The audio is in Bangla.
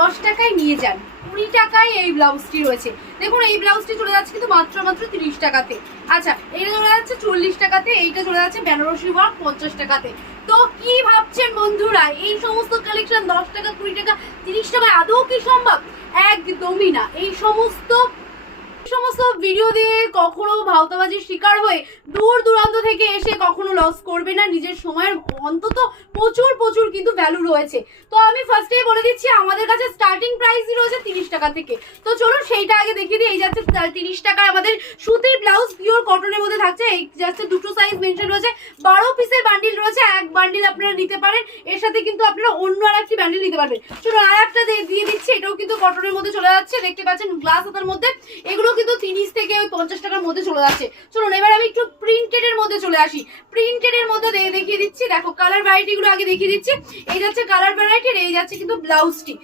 10 টাকায় নিয়ে যান, 20 টাকায় এই ব্লাউজটি রয়েছে। দেখুন এই ব্লাউজটি চলে যাচ্ছে কিন্তু মাত্র 30 টাকাতে। আচ্ছা, এটা চলে যাচ্ছে 40 টাকাতে, এইটা চলে যাচ্ছে বেনারসি ওয়ার্ক 50 টাকাতে। তো কি ভাবছেন বন্ধুরা, এই সমস্ত কালেকশন 10 টাকা, 20 টাকা, 30 টাকায় আদৌ কি সম্ভব? একদমই না। এই সমস্ত ভিডিও দিয়ে কখনো ভাওতাবাজির শিকার হয়ে দূর দূরান্ত থেকে এসে কখনো লস করবে না। নিজের সময়ের অন্তত প্রচুর কিন্তু ভ্যালু রয়েছে। তো আমি ফার্স্টেই বলে দিচ্ছি, আমাদের কাছে স্টার্টিং প্রাইসই রয়েছে 30 টাকা থেকে। তো চলুন সেইটা আগে দেখিয়ে দিই। এই যাচ্ছে 30 টাকায় আমাদের সুতির ব্লাউজ, পিওর কটনের মধ্যে থাকছে। এই যাচ্ছে দুটো সাইজ মেনশন রয়েছে, 12 পিসের বান্ডিল রয়েছে। এক বান্ডিল আপনারা নিতে পারেন, এর সাথে কিন্তু আপনারা অন্য আর একটি বান্ডিল নিতে পারবেন। চলুন আর একটা দিয়ে দিচ্ছি, এটাও কিন্তু কটনের মধ্যে চলে যাচ্ছে, দেখতে পাচ্ছেন গ্লাস হাতার মধ্যে। এগুলো কিন্তু 30 থেকে ওই 50 টাকার মধ্যে চলে যাচ্ছে। চলুন এবার আমি একটু প্রিন্টেড এর মধ্যে চলে আসি। প্রিন্টেড এর মধ্যে দেখিয়ে দিচ্ছি, দেখো কালার ভ্যারাইটি গুলো আগে দেখিয়ে দিচ্ছি। এই যাচ্ছে কালার ভ্যারাইটি, এই যাচ্ছে কিন্তু ব্লাউজটি।